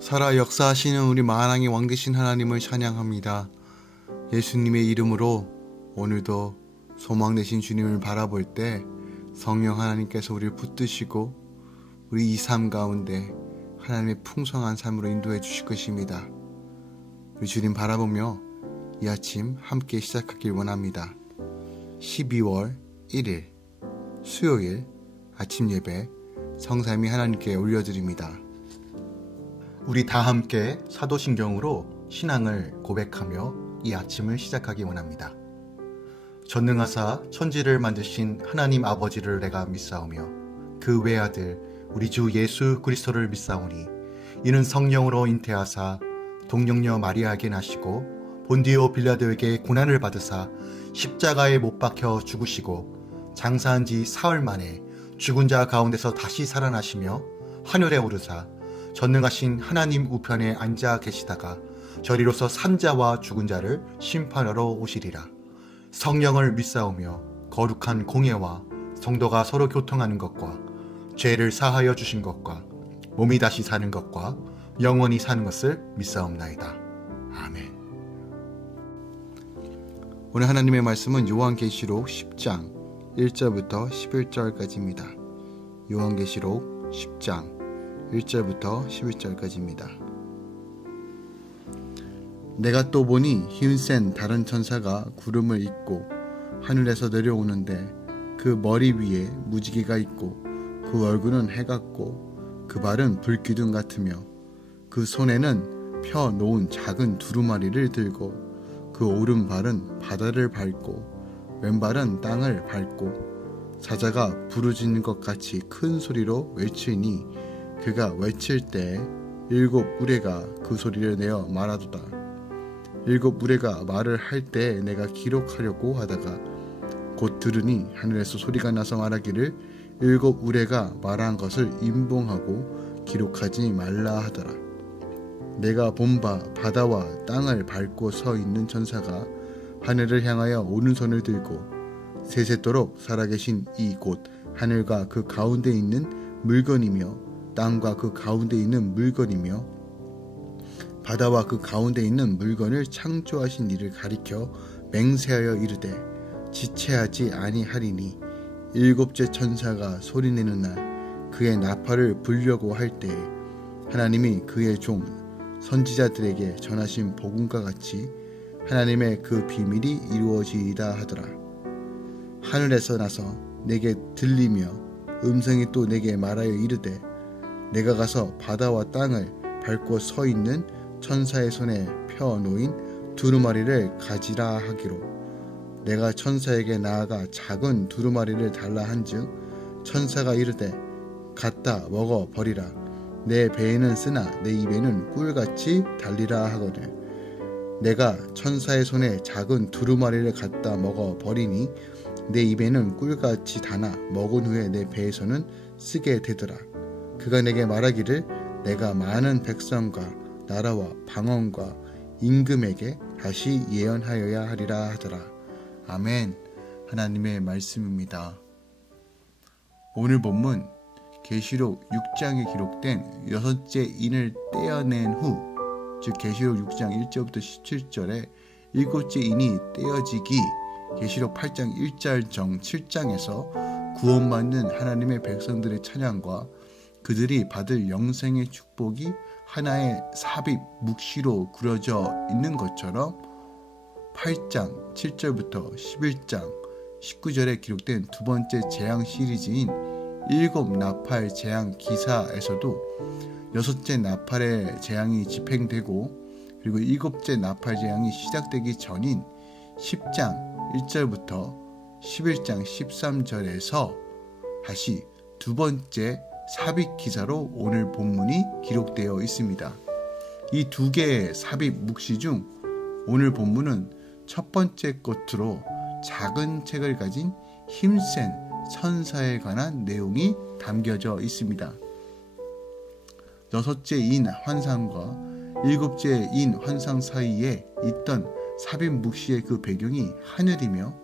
살아 역사하시는 우리 만왕의 왕 되신 하나님을 찬양합니다. 예수님의 이름으로 오늘도 소망 되신 주님을 바라볼 때 성령 하나님께서 우리를 붙드시고 우리 이 삶 가운데 하나님의 풍성한 삶으로 인도해 주실 것입니다. 우리 주님 바라보며 이 아침 함께 시작하길 원합니다. 12월 1일 수요일 아침 예배 성삼위 하나님께 올려드립니다. 우리 다 함께 사도신경으로 신앙을 고백하며 이 아침을 시작하기 원합니다. 전능하사 천지를 만드신 하나님 아버지를 내가 믿사오며 그 외아들 우리 주 예수 그리스도를 믿사오니 이는 성령으로 잉태하사 동정녀 마리아에게 나시고 본디오 빌라도에게 고난을 받으사 십자가에 못 박혀 죽으시고 장사한 지 사흘 만에 죽은 자 가운데서 다시 살아나시며 하늘에 오르사 전능하신 하나님 우편에 앉아 계시다가 저리로서 산자와 죽은 자를 심판하러 오시리라. 성령을 믿사오며 거룩한 공예와 성도가 서로 교통하는 것과 죄를 사하여 주신 것과 몸이 다시 사는 것과 영원히 사는 것을 믿사옵나이다. 아멘. 오늘 하나님의 말씀은 요한계시록 10장 1절부터 11절까지입니다. 요한계시록 10장 1절부터 11절까지입니다. 내가 또 보니 힘센 다른 천사가 구름을 입고 하늘에서 내려오는데 그 머리 위에 무지개가 있고 그 얼굴은 해 같고 그 발은 불기둥 같으며 그 손에는 펴 놓은 작은 두루마리를 들고 그 오른발은 바다를 밟고 왼발은 땅을 밟고 사자가 부르짖는 것 같이 큰 소리로 외치니 그가 외칠 때 일곱 우레가 그 소리를 내어 말하도다. 일곱 우레가 말을 할 때 내가 기록하려고 하다가 곧 들으니 하늘에서 소리가 나서 말하기를 일곱 우레가 말한 것을 임봉하고 기록하지 말라 하더라. 내가 본 바 바다와 땅을 밟고 서 있는 천사가 하늘을 향하여 오른손을 들고 세세토록 살아계신 이 곳 하늘과 그 가운데 있는 물건이며 땅과 그 가운데 있는 물건이며 바다와 그 가운데 있는 물건을 창조하신 이를 가리켜 맹세하여 이르되 지체하지 아니하리니 일곱째 천사가 소리내는 날 그의 나팔을 불려고 할 때에 하나님이 그의 종 선지자들에게 전하신 복음과 같이 하나님의 그 비밀이 이루어지이다 하더라. 하늘에서 나서 내게 들리며 음성이 또 내게 말하여 이르되 내가 가서 바다와 땅을 밟고 서 있는 천사의 손에 펴 놓인 두루마리를 가지라 하기로 내가 천사에게 나아가 작은 두루마리를 달라 한즉 천사가 이르되 갖다 먹어 버리라. 내 배에는 쓰나 내 입에는 꿀같이 달리라 하거늘 내가 천사의 손에 작은 두루마리를 갖다 먹어 버리니 내 입에는 꿀같이 다나 먹은 후에 내 배에서는 쓰게 되더라. 그가 내게 말하기를 내가 많은 백성과 나라와 방언과 임금에게 다시 예언하여야 하리라 하더라. 아멘. 하나님의 말씀입니다. 오늘 본문 계시록 6장에 기록된 여섯째 인을 떼어낸 후, 즉 계시록 6장 1절부터 17절에 일곱째 인이 떼어지기, 계시록 8장 1절 정 7장에서 구원받는 하나님의 백성들의 찬양과 그들이 받을 영생의 축복이 하나의 삽입 묵시로 그려져 있는 것처럼 8장 7절부터 11장 19절에 기록된 두 번째 재앙 시리즈인 일곱 나팔 재앙 기사에서도 여섯째 나팔의 재앙이 집행되고 그리고 일곱째 나팔 재앙이 시작되기 전인 10장 1절부터 11장 13절에서 다시 두 번째 삽입 기사로 오늘 본문이 기록되어 있습니다. 이 두 개의 삽입 묵시 중 오늘 본문은 첫 번째 것으로 작은 책을 가진 힘센 천사에 관한 내용이 담겨져 있습니다. 여섯째 인 환상과 일곱째 인 환상 사이에 있던 삽입 묵시의 그 배경이 하늘이며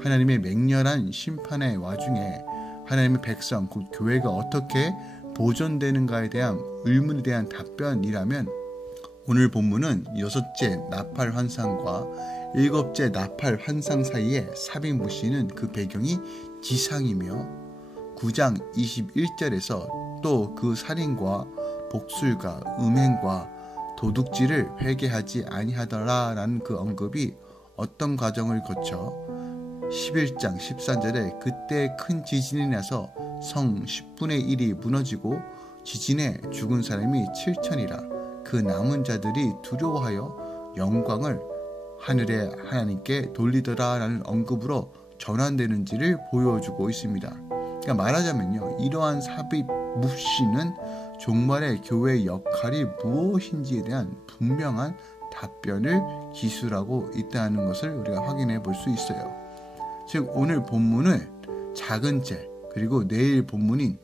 하나님의 맹렬한 심판의 와중에 하나님의 백성 곧 교회가 어떻게 보존되는가에 대한 의문에 대한 답변이라면 오늘 본문은 6째 나팔 환상과 7째 나팔 환상 사이에 삽입 묻히는 그 배경이 지상이며 9장 21절에서 또 그 살인과 복술과 음행과 도둑질을 회개하지 아니하더라라는 그 언급이 어떤 과정을 거쳐 11장 13절에 그때 큰 지진이 나서 성 10분의 1이 무너지고 지진에 죽은 사람이 7천이라 그 남은 자들이 두려워하여 영광을 하늘의 하나님께 돌리더라라는 언급으로 전환되는지를 보여주고 있습니다. 그러니까 말하자면요, 이러한 삽입 묵시는 종말의 교회의 역할이 무엇인지에 대한 분명한 답변을 기술하고 있다는 것을 우리가 확인해 볼 수 있어요. 즉 오늘 본문을 작은 재 그리고 내일 본문인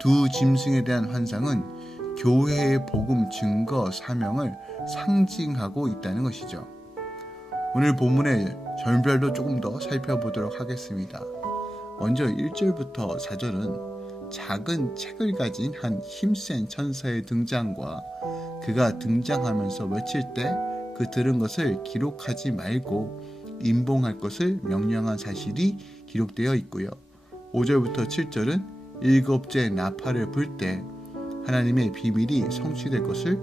두 짐승에 대한 환상은 교회의 복음 증거 사명을 상징하고 있다는 것이죠. 오늘 본문의 절별도 조금 더 살펴보도록 하겠습니다. 먼저 1절부터 4절은 작은 책을 가진 한 힘센 천사의 등장과 그가 등장하면서 외칠 때 그 들은 것을 기록하지 말고 임봉할 것을 명령한 사실이 기록되어 있고요. 5절부터 7절은 7째 나팔을 불 때 하나님의 비밀이 성취될 것을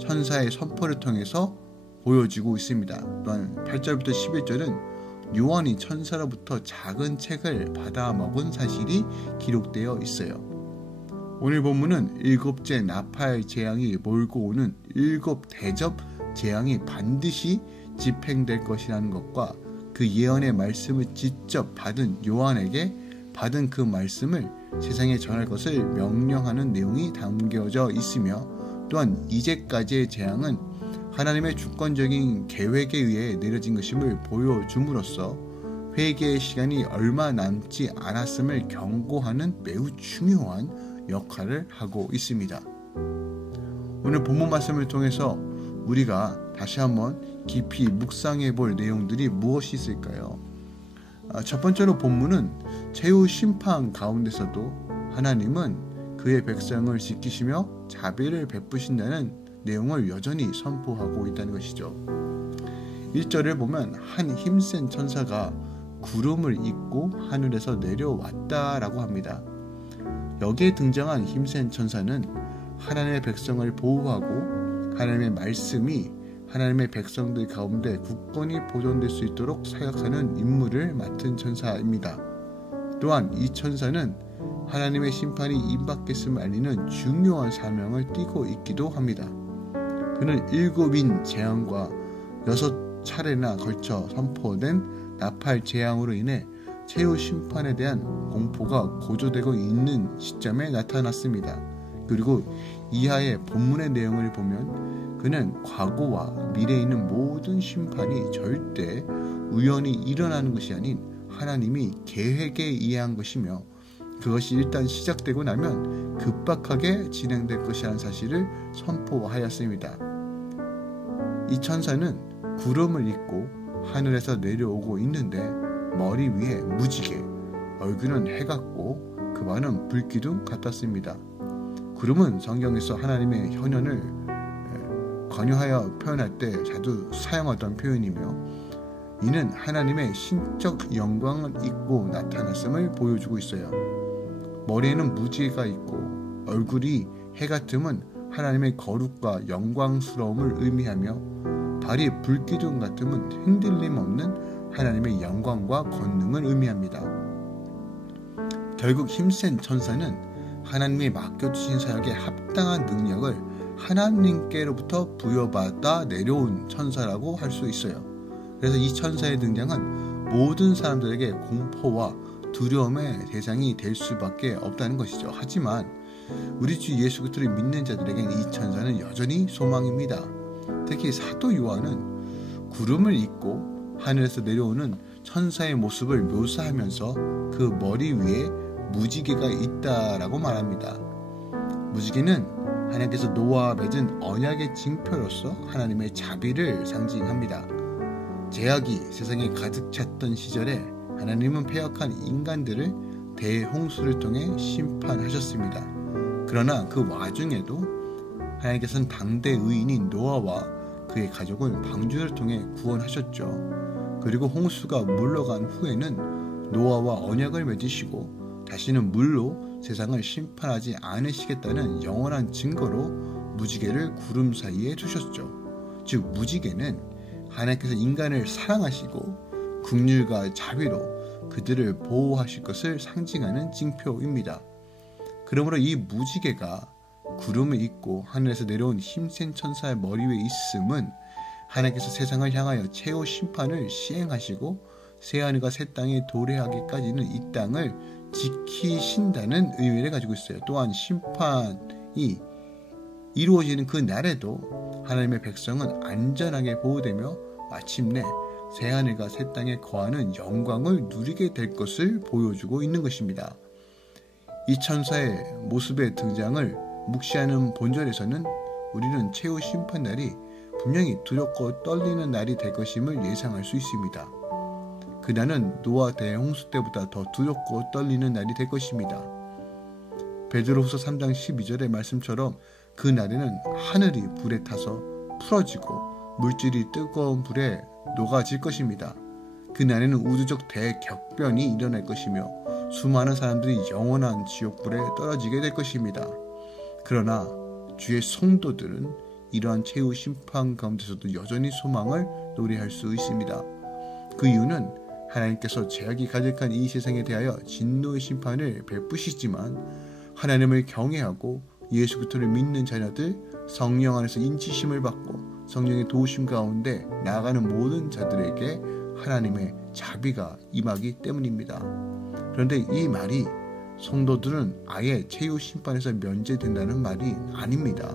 천사의 선포를 통해서 보여주고 있습니다. 또한 8절부터 11절은 요한이 천사로부터 작은 책을 받아 먹은 사실이 기록되어 있어요. 오늘 본문은 7째 나팔 재앙이 몰고 오는 7 대접 재앙이 반드시 집행될 것이라는 것과 그 예언의 말씀을 직접 받은 요한에게 받은 그 말씀을 세상에 전할 것을 명령하는 내용이 담겨져 있으며 또한 이제까지의 재앙은 하나님의 주권적인 계획에 의해 내려진 것임을 보여줌으로써 회개의 시간이 얼마 남지 않았음을 경고하는 매우 중요한 역할을 하고 있습니다. 오늘 본문 말씀을 통해서 우리가 다시 한번 깊이 묵상해 볼 내용들이 무엇이 있을까요? 첫 번째로 본문은 최후 심판 가운데서도 하나님은 그의 백성을 지키시며 자비를 베푸신다는 내용을 여전히 선포하고 있다는 것이죠. 1절을 보면 한 힘센 천사가 구름을 입고 하늘에서 내려왔다라고 합니다. 여기에 등장한 힘센 천사는 하나님의 백성을 보호하고 하나님의 말씀이 하나님의 백성들 가운데 굳건히 보존될 수 있도록 사역하는 임무를 맡은 천사입니다. 또한 이 천사는 하나님의 심판이 임박했음을 알리는 중요한 사명을 띠고 있기도 합니다. 그는 7인 재앙과 6차례나 걸쳐 선포된 나팔 재앙으로 인해 최후 심판에 대한 공포가 고조되고 있는 시점에 나타났습니다. 그리고 이하의 본문의 내용을 보면 그는 과거와 미래에 있는 모든 심판이 절대 우연히 일어나는 것이 아닌 하나님이 계획에 의한 것이며 그것이 일단 시작되고 나면 급박하게 진행될 것이라는 사실을 선포하였습니다. 이 천사는 구름을 입고 하늘에서 내려오고 있는데 머리 위에 무지개, 얼굴은 해 같고 그 발은 불기둥 같았습니다. 구름은 성경에서 하나님의 현현을 관여하여 표현할 때 자주 사용하던 표현이며 이는 하나님의 신적 영광을 입고 나타났음을 보여주고 있어요. 머리에는 무지개가 있고 얼굴이 해 같음은 하나님의 거룩과 영광스러움을 의미하며 발이 불기둥 같음은 흔들림 없는 하나님의 영광과 권능을 의미합니다. 결국 힘센 천사는 하나님이 맡겨주신 사역에 합당한 능력을 하나님께로부터 부여받아 내려온 천사라고 할 수 있어요. 그래서 이 천사의 등장은 모든 사람들에게 공포와 두려움의 대상이 될 수밖에 없다는 것이죠. 하지만 우리 주 예수 그리스도를 믿는 자들에게는 이 천사는 여전히 소망입니다. 특히 사도 요한은 구름을 입고 하늘에서 내려오는 천사의 모습을 묘사하면서 그 머리 위에 무지개가 있다라고 말합니다. 무지개는 하나님께서 노아와 맺은 언약의 징표로서 하나님의 자비를 상징합니다. 죄악이 세상에 가득 찼던 시절에 하나님은 패역한 인간들을 대홍수를 통해 심판하셨습니다. 그러나 그 와중에도 하나님께서는 당대 의인인 노아와 그의 가족을 방주를 통해 구원하셨죠. 그리고 홍수가 물러간 후에는 노아와 언약을 맺으시고 다시는 물로 세상을 심판하지 않으시겠다는 영원한 증거로 무지개를 구름 사이에 두셨죠. 즉 무지개는 하나님께서 인간을 사랑하시고 긍휼과 자비로 그들을 보호하실 것을 상징하는 징표입니다. 그러므로 이 무지개가 구름을 잇고 하늘에서 내려온 힘센 천사의 머리 위에 있음은 하나님께서 세상을 향하여 최후 심판을 시행하시고 새하늘과 새 땅이 도래하기까지는 이 땅을 지키신다는 의미를 가지고 있어요. 또한 심판이 이루어지는 그 날에도 하나님의 백성은 안전하게 보호되며 마침내 새하늘과 새 땅에 거하는 영광을 누리게 될 것을 보여주고 있는 것입니다. 이 천사의 모습의 등장을 묵시하는 본절에서는 우리는 최후 심판날이 분명히 두렵고 떨리는 날이 될 것임을 예상할 수 있습니다. 그날은 노아 대홍수 때보다 더 두렵고 떨리는 날이 될 것입니다. 베드로후서 3장 12절의 말씀처럼 그 날에는 하늘이 불에 타서 풀어지고 물질이 뜨거운 불에 녹아질 것입니다. 그 날에는 우주적 대격변이 일어날 것이며 수많은 사람들이 영원한 지옥불에 떨어지게 될 것입니다. 그러나 주의 성도들은 이러한 최후 심판 가운데서도 여전히 소망을 노래할 수 있습니다. 그 이유는 하나님께서 죄악이 가득한 이 세상에 대하여 진노의 심판을 베푸시지만 하나님을 경외하고 예수 그리스도를 믿는 자녀들, 성령 안에서 인치심을 받고 성령의 도우심 가운데 나아가는 모든 자들에게 하나님의 자비가 임하기 때문입니다. 그런데 이 말이 성도들은 아예 최후 심판에서 면제된다는 말이 아닙니다.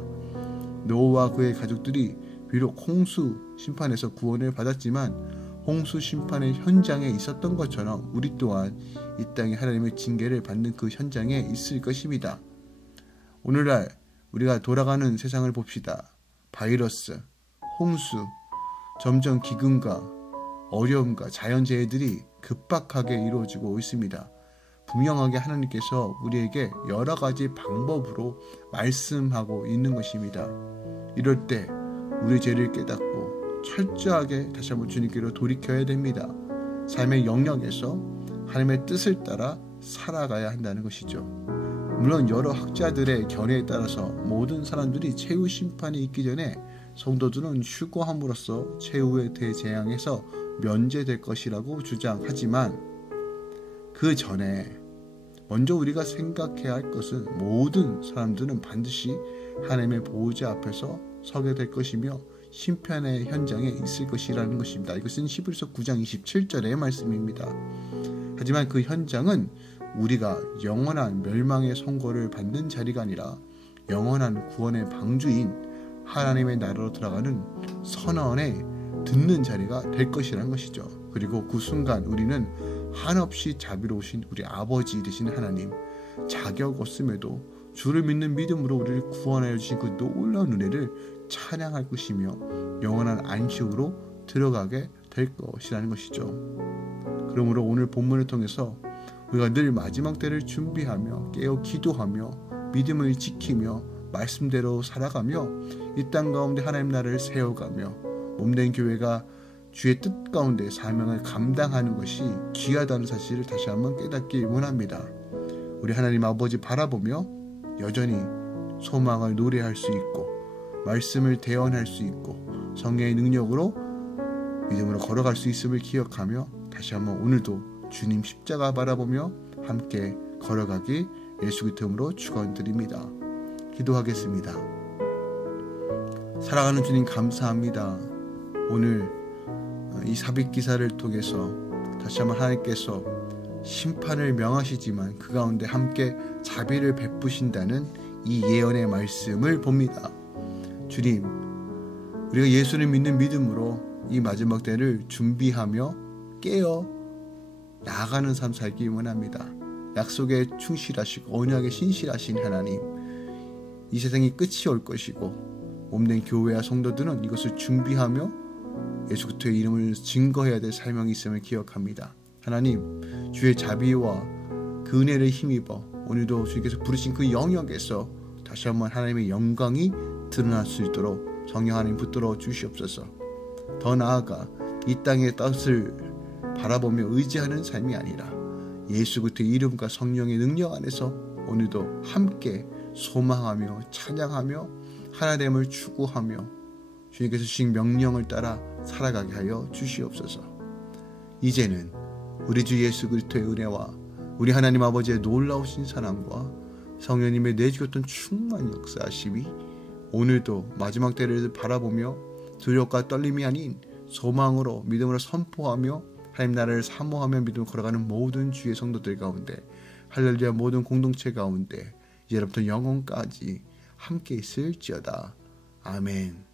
노아와 그의 가족들이 비록 홍수 심판에서 구원을 받았지만 홍수 심판의 현장에 있었던 것처럼 우리 또한 이 땅에 하나님의 징계를 받는 그 현장에 있을 것입니다. 오늘날 우리가 돌아가는 세상을 봅시다. 바이러스, 홍수, 점점 기근과 어려움과 자연재해들이 급박하게 이루어지고 있습니다. 분명하게 하나님께서 우리에게 여러 가지 방법으로 말씀하고 있는 것입니다. 이럴 때 우리 죄를 깨닫고 철저하게 다시 한번 주님께로 돌이켜야 됩니다. 삶의 영역에서 하나님의 뜻을 따라 살아가야 한다는 것이죠. 물론 여러 학자들의 견해에 따라서 모든 사람들이 최후 심판이 있기 전에 성도들은 휴거함으로써 최후의 대재앙에서 면제될 것이라고 주장하지만 그 전에 먼저 우리가 생각해야 할 것은 모든 사람들은 반드시 하나님의 보호자 앞에서 서게 될 것이며 심판의 현장에 있을 것이라는 것입니다. 이것은 히브리서 9장 27절의 말씀입니다. 하지만 그 현장은 우리가 영원한 멸망의 선고를 받는 자리가 아니라 영원한 구원의 방주인 하나님의 나라로 들어가는 선언에 듣는 자리가 될 것이라는 것이죠. 그리고 그 순간 우리는 한없이 자비로우신 우리 아버지 되신 하나님, 자격 없음에도 주를 믿는 믿음으로 우리를 구원하여 주신 그 놀라운 은혜를 찬양할 것이며 영원한 안식으로 들어가게 될 것이라는 것이죠. 그러므로 오늘 본문을 통해서 우리가 늘 마지막 때를 준비하며 깨어 기도하며 믿음을 지키며 말씀대로 살아가며 이 땅 가운데 하나님 나라를 세워가며 몸된 교회가 주의 뜻 가운데 사명을 감당하는 것이 귀하다는 사실을 다시 한번 깨닫기 원합니다. 우리 하나님 아버지 바라보며 여전히 소망을 노래할 수 있고 말씀을 대언할 수 있고 성령의 능력으로 믿음으로 걸어갈 수 있음을 기억하며 다시 한번 오늘도 주님 십자가 바라보며 함께 걸어가기 예수 그리스도 이름으로 축원드립니다. 기도하겠습니다. 사랑하는 주님 감사합니다. 오늘 이 삽입 기사를 통해서 다시 한번 하나님께서 심판을 명하시지만 그 가운데 함께 자비를 베푸신다는 이 예언의 말씀을 봅니다. 주님, 우리가 예수를 믿는 믿음으로 이 마지막 때를 준비하며 깨어 나아가는 삶 살기 원합니다. 약속에 충실하시고 언약에 신실하신 하나님, 이 세상이 끝이 올 것이고 몸된 교회와 성도들은 이것을 준비하며 예수 그리스도의 이름을 증거해야 될 사명이 있음을 기억합니다. 하나님, 주의 자비와 그 은혜를 힘입어 오늘도 주께서 부르신 그 영역에서 다시 한번 하나님의 영광이 드러날 수 있도록 성령 하나님 붙들어 주시옵소서. 더 나아가 이 땅의 뜻을 바라보며 의지하는 삶이 아니라 예수 그리스도의 이름과 성령의 능력 안에서 오늘도 함께 소망하며 찬양하며 하나됨을 추구하며 주님께서 주신 명령을 따라 살아가게 하여 주시옵소서. 이제는 우리 주 예수 그리스도의 은혜와 우리 하나님 아버지의 놀라우신 사랑과 성령님의 내주셨던 충만 역사하심이 오늘도 마지막 때를 바라보며 두려움과 떨림이 아닌 소망으로 믿음으로 선포하며 하나님 나라를 사모하며 믿음으로 걸어가는 모든 주의 성도들 가운데, 할렐루야 모든 공동체 가운데 이제부터 영원까지 함께 있을지어다. 아멘.